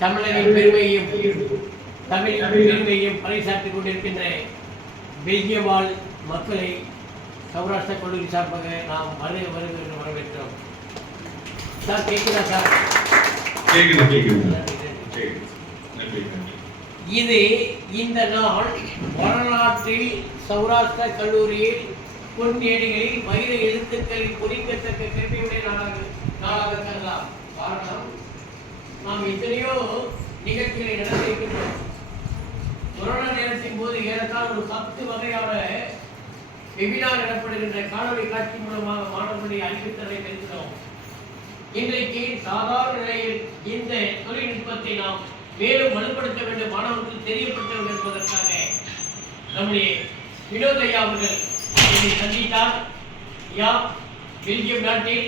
தமிழரின் பெருமையும் தமிழின் பெருமையும் பறைசாற்றிக் கொண்டிருக்கின்ற பெல்ஜியம் வாழ் மக்களை சௌராஷ்டிரா கல்லூரி சார்பாக நாம் வருக வரவேற்கிறோம். சார் கேட்குதா சார்? இது இந்த நாள் வரலாற்றில் சௌராஷ்டிரா கல்லூரியில் பொன்னேடுகளில் வைர எழுத்துக்களில் பொறிக்கத்தக்க பெருமையுடைய நாளாக கருதலாம். காரணம், நாம் எத்தனையோ நிகழ்ச்சிகளை நடத்தியிருக்கின்றோம். கொரோனா நேரத்தின் போது ஏறத்தாழ ஒரு 10 வகையான வெபினார் எனப்படுகின்ற காணொலி காட்சி மூலமாக மாணவர்களுடைய அறிவித்தலை தெரிவித்தோம். இன்றைக்கு சாதாரண நிலையில் இந்த தொழில்நுட்பத்தை நாம் மேலும் வலுப்படுத்த வேண்டும், மாணவர்களுக்கு தெரியப்படுத்த வேண்டும் என்பதற்காக நம்முடைய வினோத் ஐயா அவர்கள் என்னை சந்தித்தார். ஐயா, பெல்ஜியம் நாட்டில்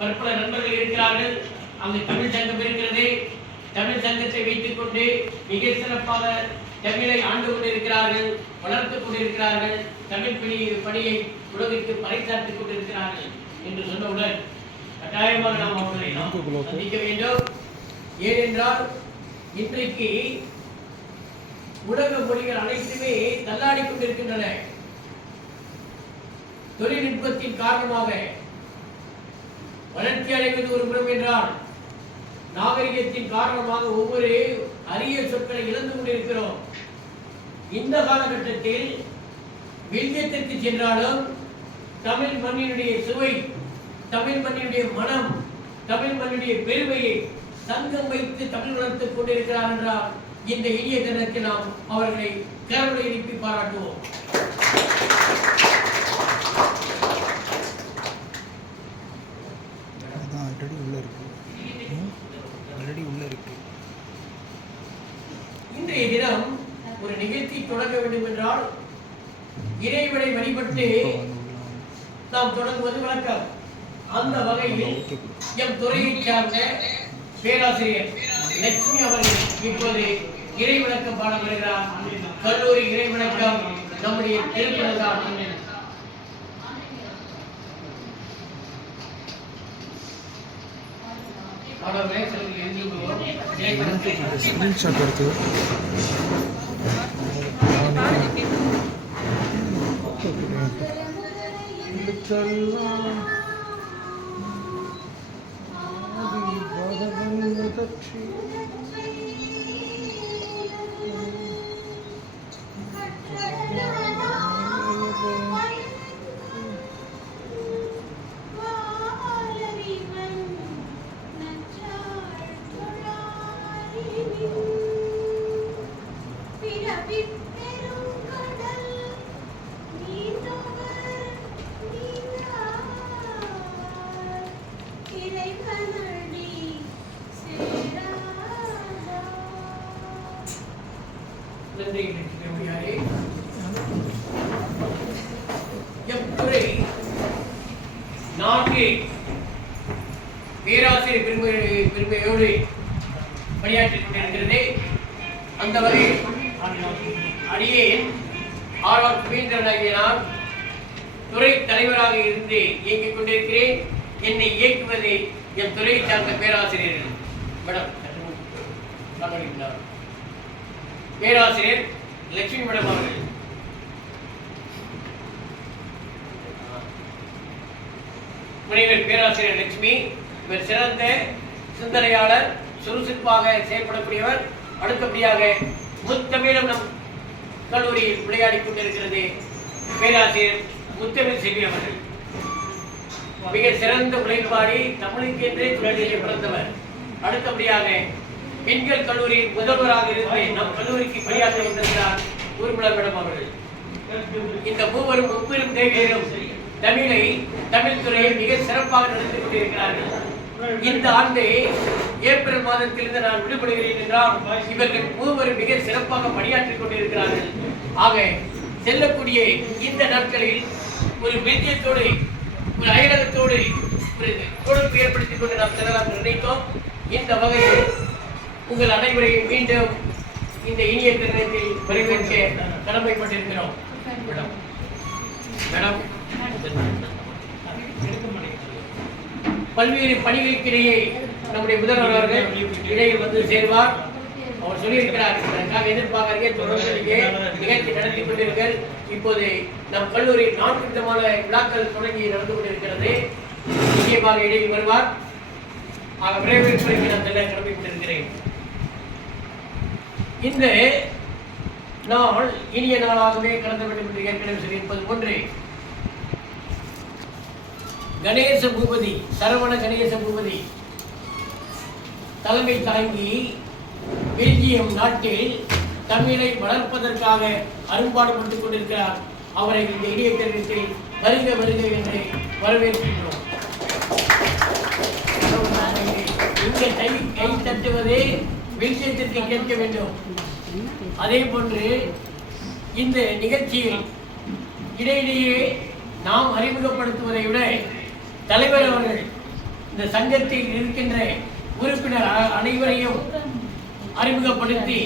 பற்பல நண்பர்கள் இருக்கிறார்கள். அங்கு தமிழ் சங்கம் இருக்கிறது. தமிழ் சங்கத்தை வைத்துக் கொண்டு மிக சிறப்பாக தமிழை ஆண்டு கொண்டிருக்கிறார்கள், வளர்த்துக் கொண்டிருக்கிறார்கள், தமிழ் பணியை உலகிற்கு பறைசாற்றிக் கொண்டிருக்கிறார்கள் என்று சொன்னவுடன் கட்டாயமாக நாம் அவர்களை சந்திக்க வேண்டும். ஏனென்றால் இன்றைக்கு உலக மொழிகள் அனைத்துமே தள்ளாடி கொண்டிருக்கின்றன. தொழில்நுட்பத்தின் காரணமாக வளர்ச்சி அடைவது ஒரு புறம் என்றால், நாகரிகத்தின் காரணமாக ஒவ்வொரு அரிய சொற்களை இழந்து கொண்டிருக்கிறோம். இந்த காலகட்டத்தில் பெல்ஜியத்திற்கு சென்றாலும் தமிழ் மண்ணினுடைய சுவை, தமிழ் மண்ணினுடைய மனம், தமிழ் மண்ணினுடைய பெருமையை சங்கம் வைத்து தமிழ் வளர்த்துக் கொண்டிருக்கிறார் என்றால் இந்த இனிய தினத்தில் நாம் அவர்களை கரவலை எழுப்பி பாராட்டுவோம். இன்றைய தினம் ஒரு நிகழ்ச்சி தொடங்க வேண்டும் என்றால் இறைவனை வழிபட்டு நாம் தொடங்குவது வழக்கம். அந்த வகையில் எம் துறையை சார்ந்த பேராசிரியர் லட்சுமி அவர்கள் இப்போது இறைவணக்கம் பாட வருகிறார். கல்லூரி இறைவணக்கம் நம்முடைய திருக்குறள்தான். பேராசிரியர் பெருமையோடு பணியாற்றிக் கொண்டிருக்கிறது. அந்த வகையில் அடியேன் ஆர் குபேந்திரன் துறை தலைவராக இருந்து இயக்கிக் கொண்டிருக்கிறேன். என்னை இயக்குவது என் துறையை சார்ந்த பேராசிரியர்கள். மேடம் பேராசிரியர் லட்சுமி மேடம் அவர்கள், முனைவர் பேராசிரியர் லட்சுமி. இவர் சிறந்த சிந்தனையாளர், சுறுசுறுப்பாக செயல்படக்கூடியவர். அடுத்தபடியாக முத்தமிழும் நம் கல்லூரியில் விளையாடி கொண்டிருக்கிறது பேராசிரியர் முத்தமிழ் செல்வி அவர்கள். மிக சிறந்த உழைப்பாடி, தமிழுக்கென்றே தொழிலை பிறந்தவர். அடுத்தபடியாக பெண்கள் கல்லூரியில் முதல்வராக இருந்து நம் கல்லூரிக்கு பணியாற்ற வந்திருக்கிறார் ஊர்மிளா மேடம் அவர்கள். இந்த மூவரும் முப்பெரும் தேவியரும் தமிழ் துறையை மிக சிறப்பாக நடத்தி கொண்டிருக்கிறார்கள். இந்த ஆண்டு ஏப்ரல் மாதத்திலிருந்து நான் விடுபடுகிறேன் என்றால் இவர்கள் மூவரும் மிக சிறப்பாக பணியாற்றிக் கொண்டிருக்கிறார்கள். ஆக செல்லக்கூடிய இந்த நாட்களில் ஒரு பெல்ஜியத்தோடு, ஒரு அயலகத்தோடு ஒரு தொடர்பு ஏற்படுத்திக் கொண்டு நாம் செல்லலாம் நினைத்தோம். இந்த வகையில் உங்கள் அனைவரையும் மீண்டும் இந்த இனிய திருநத்தில் வரவேற்க கடமைப்பட்டிருக்கிறோம். மேடம் பல்வேறு பணிகளுக்கிடையே நம்முடைய முதல்வர் அவர்கள் இடையில் வந்து சேர்வார். சொல்லியிருக்கிறார். அதற்காக எதிர்பார்க்கறீங்க, தொடர்ந்து நிகழ்ச்சி நடத்தி கொண்டிருங்கள். இப்போது நம் கல்லூரி 4 விதமான விழாக்கள் தொடங்கி நடந்து கொண்டிருக்கிறது. நிச்சயமாக இடையில் வருவார். ஆக விரைவில் நான் செல்ல கிளம்பி கொண்டிருக்கிறேன். இந்த நாள் இனிய நாளாகவே கலந்து வேண்டும் என்று ஏற்கனவே சொல்லியிருப்பது போன்று கணேச பூபதி, சரவண கணேச பூபதி தலைமை தாங்கி பெல்ஜியம் நாட்டில் தமிழை வளர்ப்பதற்காக அரும்பாடுபட்டுக் கொண்டிருக்கிறார். அவரை இந்த இனிய தருணத்தில் வருக வருக என்று வரவேற்கின்றோம். இங்கே கை தட்டுவதே பெல்ஜியத்திற்கு கேட்க வேண்டும். அதே போன்று இந்த நிகழ்ச்சியில் இடையிலேயே நாம் அறிமுகப்படுத்துவதை விட தலைவர் அவர்கள் இந்த சங்கத்தில் இருக்கின்ற உறுப்பினர் அனைவரையும் அறிமுகப்படுத்தி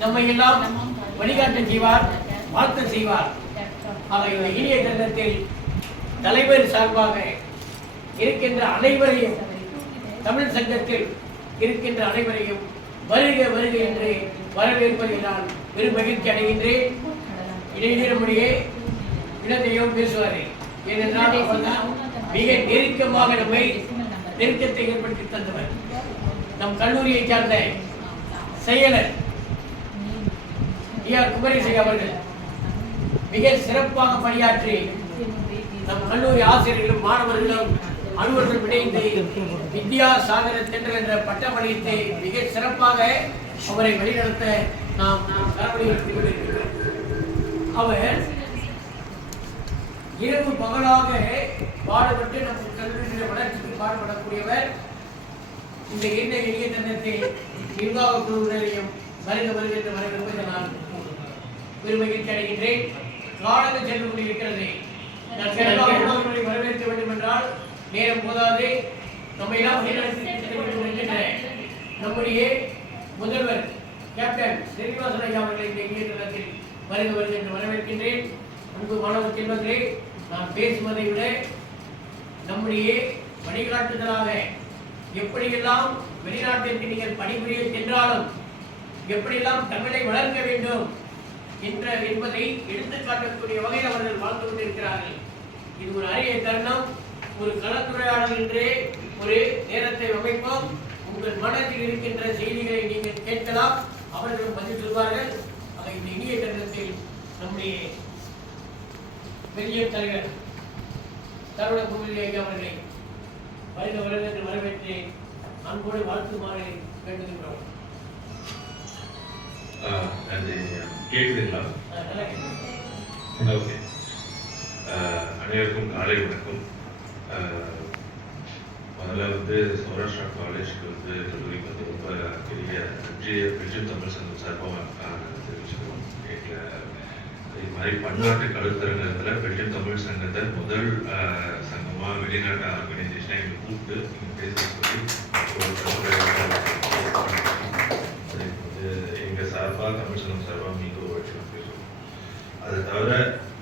நம்மை எல்லாம் வழிகாட்ட செய்வார், வாழ்த்து செய்வார். ஆக இந்த இனிய தருணத்தில் தலைவர் சார்பாக இருக்கின்ற அனைவரையும், தமிழ் சங்கத்தில் இருக்கின்ற அனைவரையும் வருக வருக என்று வரவேற்பதில் நான் பெரும் மகிழ்ச்சி அடைகின்றேன். இடையிலே நம்முடைய இனத்தையும் பேசுவாரே, ஏனென்றால் அவர்தான் மிக நெருக்கமாக நம்மை நெருக்கத்தை ஏற்படுத்தி தந்தவர். நம் கல்லூரியை சார்ந்த செயலர் டி.ஆர். குமரேசை அவர்கள் மிக சிறப்பாக பணியாற்றி நம் கல்லூரி ஆசிரியர்களும் மாணவர்களும் அலுவலர்கள் இணைந்து வித்யாசாகர தென்றல் என்ற பட்டமளித்து மிக சிறப்பாக அவரை வழிநடத்த நாம் நடவடிக்கை கொண்டிருக்கிறோம். அவர் இரவு பகலாக பாடுபட்டு நம் கல்லூரியின் வளர்ச்சிக்கு பாடுபடக்கூடியவர். இந்த இனிய தருணத்தில் நிர்வாக குழுவினரையும் வருக வருக என்று வரவேற்பதை நான் பெருமகிழ்ச்சி அடைகின்றேன். காலங்கள் சென்று கொண்டிருக்கிறது. நான் வரவேற்க வேண்டும் என்றால் நேரம் போதாது. நம்மை நம்முடைய முதல்வர் கேப்டன் ஸ்ரீனிவாசன் ஐயா அவர்களை இந்த இனிய தருணத்தில் வருக வருக என்று வரவேற்கின்றேன். அன்பு மாணவ செல்வங்களே, நான் பேசுவதை விட நம்முடைய வழிகாட்டுதலாக எப்படியெல்லாம் வெளிநாட்டிற்கு நீங்கள் பணிபுரிய சென்றாலும் எப்படியெல்லாம் தமிழை வளர்க்க வேண்டும் என்பதை எடுத்துக்காட்டக்கூடிய வகையில் அவர்கள் வாழ்ந்து கொண்டிருக்கிறார்கள். இது ஒரு அரிய தருணம். ஒரு கலந்துரையாடல் என்றே ஒரு நேரத்தை அமைப்போம். உங்கள் மனதில் இருக்கின்ற செய்திகளை நீங்கள் கேட்கலாம், அவர்களும் பதில் சொல்வார்கள். அதை இந்த இனிய தருணத்தில் நம்முடைய பெரிய தலைவர் சரவண குமரேச ஐயா அவர்களை வருக வருக என்று வரவேற்று அன்போடு வாழ்த்துமாறு வேண்டுகின்றோம். கேக்குதுங்களா? ஓகே. அனைவருக்கும் காலை வணக்கம். முதல்ல சௌராஷ்டிரா காலேஜுக்கு கல்லூரிக்கு ரொம்ப பெரிய நன்றியை பெல்ஜியம் தமிழ் சங்கம் சார்பாக தெரிவிச்சுக்கிறோம். இது மாதிரி பன்னாட்டு கருத்தரங்கத்தில் பெல்ஜியம் தமிழ் சங்கத்தை முதல் சங்கமாக வெளிநாட்டு ஆர்கனைசேஷனை எங்களுக்கு கூப்பிட்டு நீங்கள் பேச எங்கள் சார்பாக தமிழ் சங்கம் சார்பாக மீண்டும் ஒரு வருஷம் பேசுவோம். அதை தவிர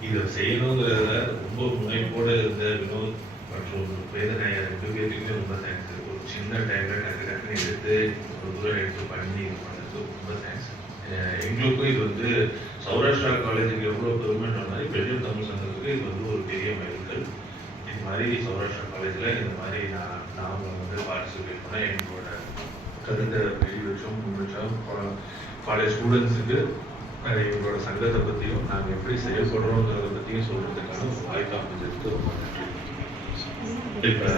இதை செய்யணுங்கிறத ரொம்ப முனைப்போடு இருந்த வினோத் மற்றும் வேதனையை 2 பேருக்குமே ரொம்ப தேங்க்ஸ். ஒரு சின்ன டைமில் டக்குன்னு எடுத்து ஒரு தூரம் எடுத்து பண்ணி இது பண்ணது ரொம்ப தேங்க்ஸ். எங்களுக்கும் இது சௌராஷ்டிரா காலேஜுக்கு எவ்வளோ பெருமைன்ற மாதிரி பெல்ஜியம் தமிழ் சங்கத்துக்கு இது ஒரு பெரிய மைல்கல். இது மாதிரி சௌராஷ்டிரா காலேஜில் இந்த மாதிரி நாங்கள் பார்ட்டிசிபேட் பண்ண எங்களோட கருத்தை வெளிவச்சோம், முன்வச்சோம். காலேஜ் ஸ்டூடெண்ட்ஸுக்கு எங்களோட சங்கத்தை பற்றியும் நாங்கள் எப்படி செயல்படுறோங்கிறத பற்றியும் சொல்கிறதுக்கான வாய்ப்பு அமைஞ்சதுக்கு ரொம்ப நன்றி. இப்போ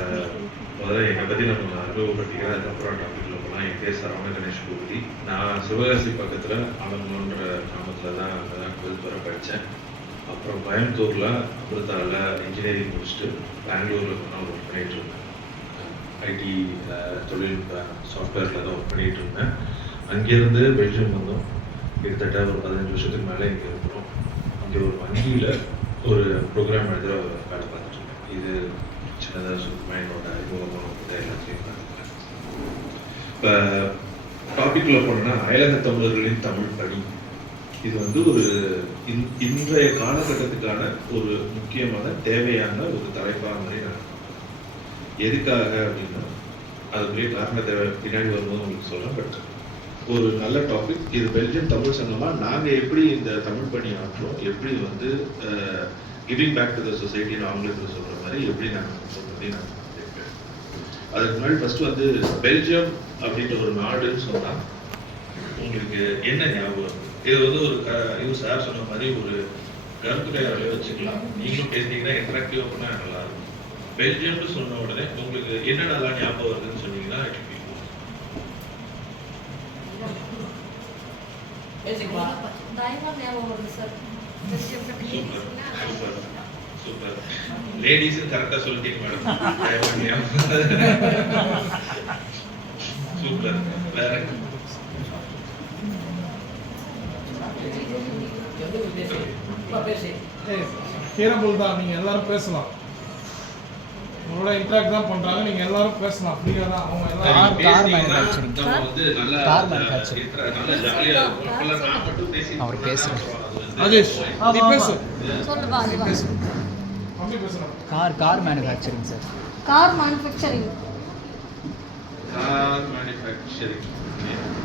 முதல்ல என்னை பற்றி நம்ம அறிமுகப்படுத்திக்கிறேன். அதுக்கப்புறம் டாபிக்ல போனால் என் பேர் சரவண கணேஷ் பூபதி. நான் சிவகாசி பக்கத்தில் ஆலங்குளன்ற கிராமத்தில் தான் 12th வரை படித்தேன். அப்புறம் கோயம்புத்தூரில் அமிர்தாவில் இன்ஜினியரிங் முடிச்சுட்டு பெங்களூரில் போனால் ஒர்க் பண்ணிகிட்டு இருந்தேன். ஐடி தொழில்நுட்ப சாஃப்ட்வேரில் தான் ஒர்க் பண்ணிகிட்டு இருந்தேன். அங்கேருந்து பெல்ஜியம் வந்தோம். கிட்டத்தட்ட ஒரு 15 வருஷத்துக்கு மேலே இங்கே இருக்கிறோம். இங்கே ஒரு வங்கியில் ஒரு ப்ரோக்ராம் எழுதுகிற வேலை பார்த்துட்டு இருக்கேன். இது சின்னதாக சுத்தமாக என்னோட அறிமுகமாக எல்லாத்தையும் பார்த்துக்கிறேன். இப்போ டாபிக்ல போனோம்னா அயலக தமிழர்களின் தமிழ் பணி. இது ஒரு இன்றைய காலகட்டத்துக்கான ஒரு முக்கியமான தேவையான ஒரு தலைப்பாக மாதிரி நான் எதுக்காக அப்படின்னா அதுக்குரிய காரணத்தை பின்னாடி வரும்போது உங்களுக்கு சொல்கிறேன். பட் ஒரு நல்ல டாபிக். இது பெல்ஜியம் தமிழ் சங்கமா நாங்க எப்படி இந்த தமிழ் பணி ஆற்றோம், எப்படி வந்து கிவிங் பேக் டு த சொசைட்டின்னு ஆங்கிலத்தில் சொல்ற மாதிரி எப்படி நாங்கள் சொல்றதை நான் கேட்பேன். அதுக்கு முன்னாடி ஃபர்ஸ்ட் வந்து பெல்ஜியம் அப்படின்ற ஒரு நாடுன்னு சொன்னா உங்களுக்கு என்ன ஞாபகம்? இது வந்து ஒரு இது சார் சொன்ன மாதிரி ஒரு கருத்துரையாளர்களே வச்சுக்கலாம். நீங்களும் பேசிட்டீங்கன்னா இன்டராக்டிவ் பண்ணா நல்லா இருக்கும். பெல்ஜியம்னு சொன்ன உடனே உங்களுக்கு என்ன நல்லா ஞாபகம் வருதுன்னு சொன்னீங்கன்னா சூப்பர். லேடிஸ் கரெக்டா சொல்லிட்டீங்க மேடம். சூப்பர். வேற ஹீரபுல் தான், நீங்க எல்லாரும் பேசலாம். உங்களோட இன்டராக்ட் தான் பண்றாங்க, நீங்க எல்லாரும் பேசலாம். ஃப்ரீயா தான் அவங்க எல்லாரும் கார் மேனுஃபேக்சரிங் நம்ம வந்து நல்லா கார் மேனுஃபேக்சரிங் நல்லா ஜாலியா இருக்கும். அப்பலாம் நான் மட்டும் பேசி அவர் பேசுறேன். ராஜேஷ் நீ பேசு. சொல்லு பா நீ பேசு. அப்படி பேசலாம். Car manufacturing sir. Car manufacturing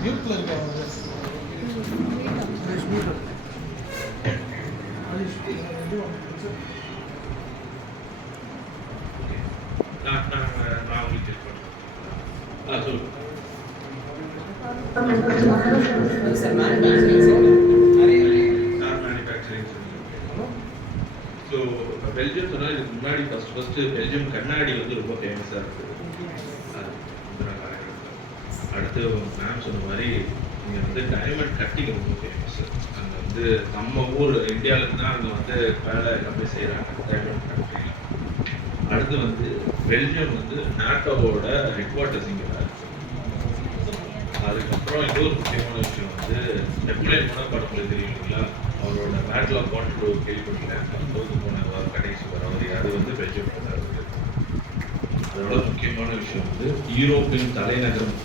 யூத்ல இருக்காங்க. பெல்ஜியம் சொன்னா இதுக்கு முன்னாடி ஃபர்ஸ்ட் பெல்ஜியம் கண்ணாடி வந்து ரொம்ப ஃபேமஸா இருக்குது. அடுத்து மேம் சொன்ன மாதிரி இங்க வந்து டைமண்ட் கட்டிங் ரொம்ப ஃபேமஸ். அங்க வந்து நம்ம ஊர் இந்தியாவில இருந்து தான் அங்க வந்து வேலை எல்லாமே செய்யறாங்க டைமண்ட் கட்டிங். அடுத்து வந்து பெல்ஜியம் வந்து நாட்டோவோட ஹெட் குவார்ட்டர்ஸ் இங்க இருக்கு. அதுக்கப்புறம் இன்னொரு முக்கியமான விஷயம் வந்து நெப்போலியன் போனபார்ட் தெரியுங்களா, அவரோட பேட்டில் ஆஃப் வாட்டர்லூ கேள்விப்பட்டிருக்கேன். தோத்து போன கடைசி வரவரை அது வந்து பெல்ஜியம் தான் இருக்கு. அதோட முக்கியமான விஷயம் வந்து யூரோப்பின் தலைநகரம்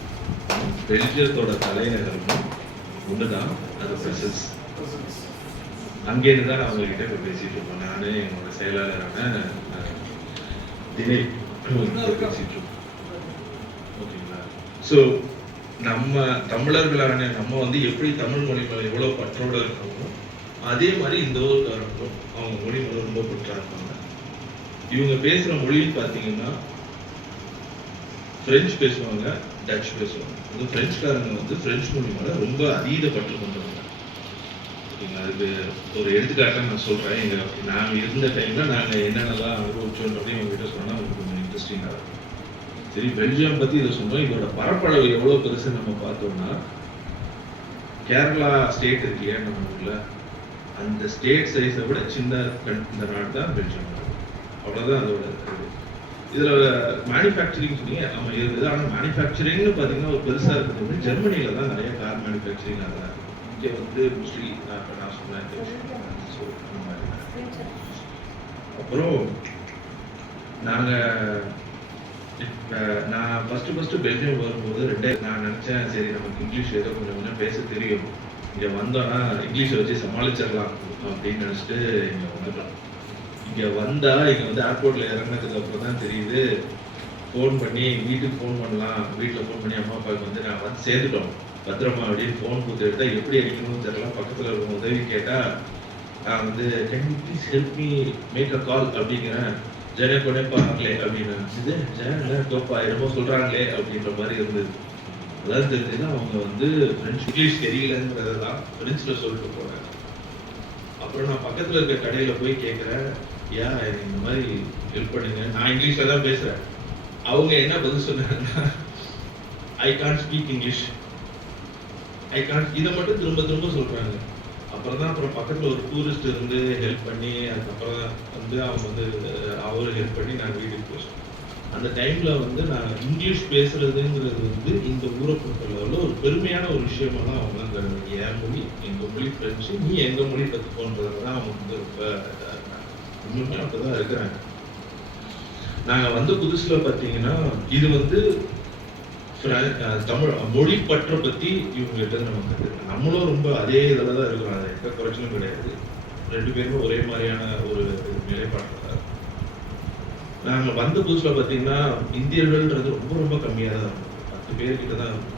பெல்ஜியத்தோட தலைநகரமும் ஒண்ணுதான், அது பிரசல்ஸ். அங்கேருந்து தான் அவங்க கிட்ட போய் பேசிட்டு இருக்கோம். நானு என்னோட செயலாளரான தினை பேசிட்டு இருக்கோம். ஓகேங்களா? ஸோ நம்ம தமிழர்களான நம்ம வந்து எப்படி தமிழ் மொழி மேல எவ்வளவு பற்றோட இருக்கோமோ அதே மாதிரி இந்த ஊருக்காரங்களும் அவங்க மொழி மேல ரொம்ப பற்றா இருக்காங்க. இவங்க பேசுற மொழின்னு பாத்தீங்கன்னா பிரெஞ்சு பேசுவாங்க, டச் பேசுவாங்க. இந்த பிரெஞ்சுக்காரங்க வந்து பிரெஞ்சு மொழி மேல ரொம்ப அதீத பற்று கொண்டவங்க. அதுக்கு ஒரு எடுத்துக்காட்டா நான் சொல்றேன். நாங்க இருந்த டைம்ல நாங்க என்னென்னலாம் அனுபவிச்சோன்றதை இவங்க கிட்ட சொன்னா உங்களுக்கு கொஞ்சம் இன்ட்ரெஸ்டிங்கா இருக்கும். சரி, பெல்ஜியம் பத்தி இதை சொன்னோம். இதோட பரப்பளவு எவ்வளவு பெருசு நம்ம பார்த்தோம்னா, கேரளா ஸ்டேட் இருக்கு இல்லையா நம்ம ஊர்ல, அந்த ஸ்டேட் சைஸை விட சின்ன இந்த நாடு தான் பெல்ஜியம். அவ்வளவுதான் அதோட இது. இதுல மேனுஃபேக்சரிங் சொன்னீங்க, நம்ம இருக்குது. ஆனால் மேனுஃபேக்சரிங்னு பார்த்தீங்கன்னா ஒரு பெருசா இருக்கிறது வந்து ஜெர்மனியில தான் நிறைய கார் மேனுஃபேக்சரிங். அதெல்லாம் இங்கே வந்து மோஸ்ட்லி நான் சொன்னேன். அப்புறம் நான் ஃபர்ஸ்ட் பெல்ஜியம் வரும்போது நான் நினைச்சேன், சரி நமக்கு இங்கிலீஷ் ஏதோ கொஞ்சம் பேச தெரியும், இங்க வந்தோம்னா இங்கிலீஷை வச்சு சமாளிச்சிடலாம் அப்படின்னு நினைச்சிட்டு இங்க வந்துட்டோம். இங்க வந்தா இங்க வந்து ஏர்போர்ட்ல இறங்கினதுக்கு அப்புறம் தான் தெரியுது, ஃபோன் பண்ணி வீட்டுக்கு ஃபோன் பண்ணலாம், வீட்டுல ஃபோன் பண்ணி அம்மா அப்பாவுக்கு வந்து நான் வந்து சேர்ந்துட்டோம் பத்திரமா அப்படின்னு ஃபோன் கொடுத்து எடுத்தா எப்படி அடிக்கணும்னு தெரியல. பக்கத்துல இருக்க உதவி கேட்டா நான் வந்து can you please help me make a call அப்படிங்கிறேன். ஜன கொடைப்பாங்களே அப்படின்னு இது ஜன தோப்பா என்னமோ சொல்றாங்களே அப்படின்ற மாதிரி இருந்தது. அதாவது தெரிஞ்சுன்னா அவங்க வந்து பிரெஞ்சு இங்கிலீஷ் தெரியலன்றதான் பிரெஞ்சுல சொல்லிட்டு போறேன். அப்புறம் நான் பக்கத்துல இருக்க கடையில போய் கேட்கிறேன், ஏன் இந்த மாதிரி ஹெல்ப் பண்ணுங்க, நான் இங்கிலீஷ்ல தான் பேசுறேன். அவங்க என்ன பதில் சொன்னாங்கன்னா, I can't speak English, I can't, இதை மட்டும் திரும்ப திரும்ப சொல்றாங்க. அப்புறம் பக்கத்துல ஒரு டூரிஸ்ட் இருந்து ஹெல்ப் பண்ணி அதுக்கப்புறம் வந்து அவங்க வந்து அவரு ஹெல்ப் பண்ணி நான் வீட்டுக்கு போயிட்டேன். அந்த டைம்ல வந்து நான் இங்கிலீஷ் பேசுறதுங்கிறது வந்து இந்த ஊரை பொறுத்தளவுல ஒரு பெருமையான ஒரு விஷயமா தான் அவங்க தான் கருதுறாங்க. என் மொழி, எங்க மொழி பிரெஞ்சு, நீ எங்க மொழி கத்துக்கோன்றதுதான் அவங்க வந்து ரொம்ப உண்மையா அப்படிதான் இருக்கிறாங்க. நாங்க வந்து புதுசுல பாத்தீங்கன்னா இது வந்து தமிழ் மொழி பற்ற பத்தி இவங்க கிட்ட நம்ம கத்துக்கலாம். நம்மளும் ரொம்ப அதே இதில் தான் இருக்கிறோம், அது எந்த குறைச்சலும் கிடையாது. ரெண்டு பேருமே ஒரே மாதிரியான ஒரு நிலைப்பாடு. நாங்க வந்த புதுசுல பாத்தீங்கன்னா இந்தியர்கள்ன்றது ரொம்ப ரொம்ப கம்மியா தான் இருக்கும். 10 பேர்கிட்ட தான் இருக்கும்.